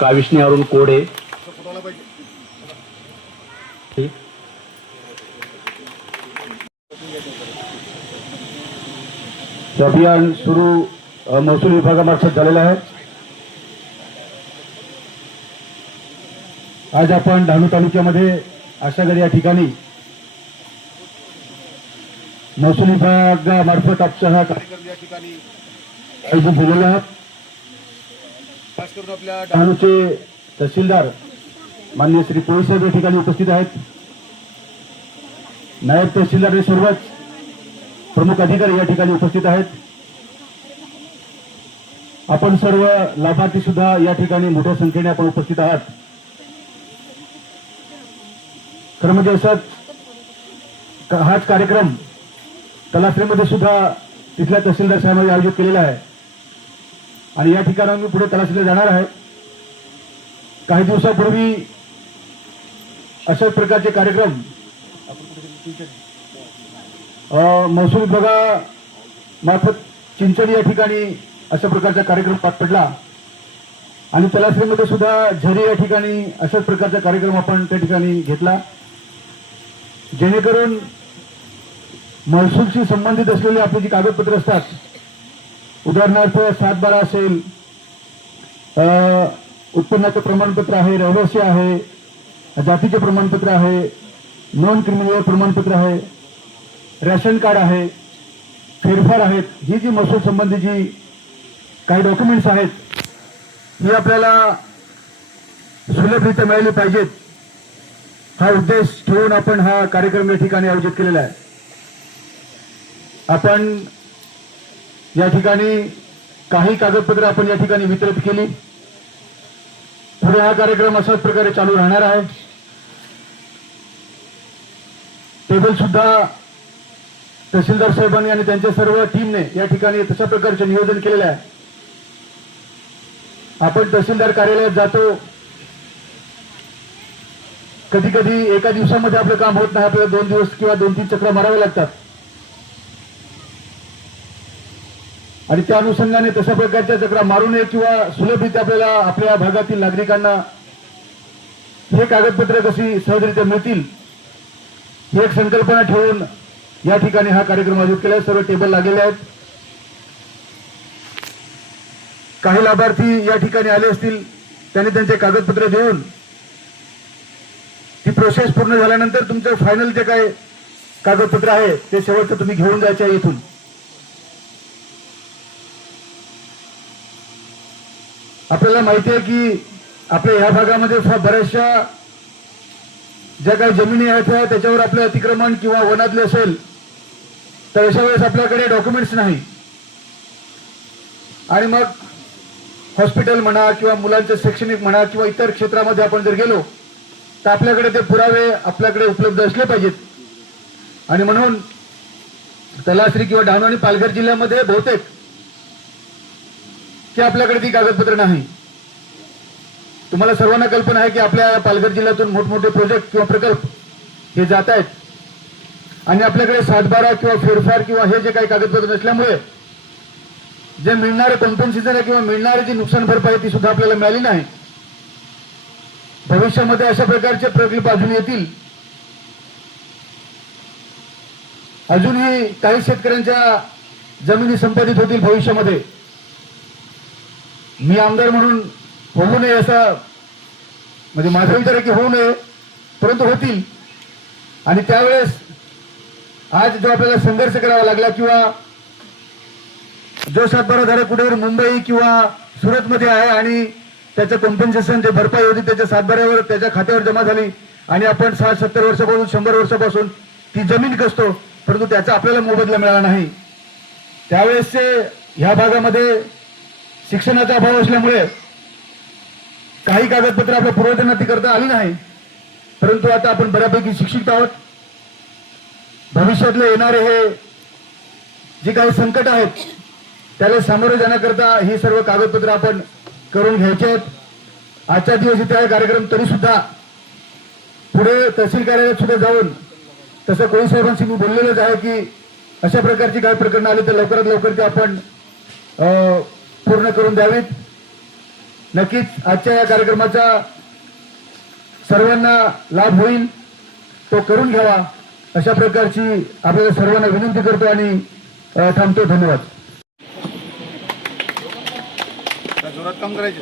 काविष्णी अरुण कोडे अभियान सुरू महसूल विभागामार्फत झालेलं आहे। आज आपण डहाणू तालुक्यामध्ये आशागड या ठिकाणी महसूल विभागामार्फत आपचा हा कार्यक्रम या ठिकाणी आयोजित झालेला आहे। खास करून आपल्या डहाणूचे तहसीलदार माननीय श्री पोळी साहेब या ठिकाणी उपस्थित आहेत। नायब तहसीलदार हे सर्वच प्रमुख अधिकारी या ठिकाणी उपस्थित आहेत। आपण सर्व लाभार्थी सुद्धा या ठिकाणी मोठ्या संख्येने आपण उपस्थित आहात। खरं म्हणजे असाच हाच कार्यक्रम तलासरीमध्ये सुद्धा तिथल्या तहसीलदार साहेबांनी आयोजित केलेला आहे आणि या ठिकाणी मी पुढे तलासरीला जाणार आहे। काही दिवसापूर्वी अशाच प्रकारचे कार्यक्रम महसूल विभागामार्फत चिंचणी या ठिकाणी अशा प्रकारचा कार्यक्रम पार पडला आणि तलासरीमध्ये सुद्धा झरी या ठिकाणी अशाच प्रकारचा कार्यक्रम आपण त्या ठिकाणी घेतला, जेणेकरून महसूलशी संबंधित असलेली आपली जी कागदपत्र असतात, उदाहरणार्थ 7/12 असेल, उत्पन्नाचं प्रमाणपत्र आहे, रहिवासी आहे, जातीचे प्रमाणपत्र आहे, नॉन क्रिमिनल प्रमाणपत्र आहे, रेशन कार्ड आहे, फेरफार आहेत, ही जी महसूल संबंधी जी काही डॉक्युमेंट्स आहेत ही आपल्याला सुलभरित्या मिळाली पाहिजेत, हा उद्देश ठेवून आपण हा कार्यक्रम या ठिकाणी आयोजित केलेला आहे। आपण या ठिकाणी काही कागदपत्र आपण या ठिकाणी वितरित केली। पुढे हा कार्यक्रम अशाच प्रकारे चालू राहणार आहे। टेबल सुद्धा तहसीलदार साहेबांनी आणि त्यांच्या सर्व टीमने या ठिकाणी तशा प्रकारचे नियोजन केलेले आहे। आपण तहसीलदार कार्यालयात जातो, कधी कधी एका दिवसामध्ये आपलं काम होत नाही, आपल्याला 2 दिवस किंवा 2-3 चक्र मारावे लागतात आणि त्या अनुषंगाने तशा प्रकारच्या चक्रा मारू नये किंवा सुलभरित्या आपल्याला आपल्या भागातील नागरिकांना हे कागदपत्र कशी सहजरित्या मिळतील ही एक संकल्पना ठेवून या ठिकाणी हा कार्यक्रम आयोजित केला। सर्व टेबल लागलेले आहेत। काही लाभार्थी या ठिकाणी आले असतील, त्यांनी त्यांचे कागदपत्र देऊन ती प्रोसेस पूर्ण झाल्यानंतर तुमचं फायनल जे काय कागदपत्र आहे ते शेवटचं तुम्ही घेऊन जायचे आहे इथून। आपल्याला माहिती आहे की आपल्या ह्या भागामध्ये बऱ्याचशा ज्या काही जमिनी आहेत त्याच्यावर आपलं अतिक्रमण किंवा वनातले असेल तर अशा वेळेस आपल्याकडे डॉक्युमेंट्स नाही आणि मग हॉस्पिटल म्हणा किंवा मुलांचं शैक्षणिक म्हणा किंवा इतर क्षेत्रामध्ये आपण जर गेलो तर आपल्याकडे ते पुरावे आपल्याकडे उपलब्ध असले पाहिजेत आणि म्हणून तलासरी किंवा डहाणू आणि पालघर जिल्ह्यामध्ये बहुतेक की आपल्याकडे ती कागदपत्र नाही। तुम्हाला सर्वांना कल्पना आहे की आपल्या पालघर जिल्ह्यातून मोठमोठे प्रोजेक्ट किंवा प्रकल्प हे जात आहेत आणि आपल्याकडे 7/12 किंवा फेरफार किंवा हे जे काही कागदपत्र नसल्यामुळे जे मिळणारे कॉम्पेन्सेशन आहे किंवा मिळणारी जी नुकसान भरपाई ती सुद्धा आपल्याला मिळाली नाही। भविष्यामध्ये अशा प्रकारचे प्रकल्प अजून येतील। अजूनही काही शेतकऱ्यांच्या जमिनी संपादित होतील भविष्यामध्ये। मी आमदार म्हणून होऊ नये असा म्हणजे माझा विचार आहे की होऊ नये, परंतु होतील आणि त्यावेळेस आज जो आपल्याला संघर्ष करावा लागला किंवा जो 7/12 धारक कुठेतरी मुंबई किंवा सुरतमध्ये आहे आणि त्याचं कॉम्पेन्सेशन जे भरपाई होती त्याच्या 7/12वर त्याच्या खात्यावर जमा झाली आणि आपण 60-70 वर्षापासून 100 वर्षापासून ती जमीन कसतो, परंतु त्याचा आपल्याला मोबदला मिळाला नाही। त्यावेळेस ह्या भागामध्ये शिक्षणाचा अभाव असल्यामुळे काही कागदपत्र आपल्या पूर्वजांना ती करता आली नाही, परंतु आता आपण बऱ्यापैकी शिक्षित आहोत। भविष्यातले येणारे हे जे काही संकट आहेत त्याला सामोरे जाण्याकरता ही सर्व कागदपत्र आपण करून घ्यायचे आहेत। आजच्या दिवस इथे आहे कार्यक्रम, तरी सुद्धा पुढे तहसील कार्यालयात सुद्धा जाऊन तसं कोळी साहेबांशी मी बोललेलोच आहे की अशा प्रकारची काही प्रकरणं आली तर लवकरात लवकर ते आपण पूर्ण करून द्यावीत। नक्कीच आजच्या या कार्यक्रमाचा सर्वांना लाभ होईल, तो करून घ्यावा अशा प्रकारची आपल्याला सर्वांना विनंती करतो आणि थांबतो. धन्यवाद. जोरात काम करायचं.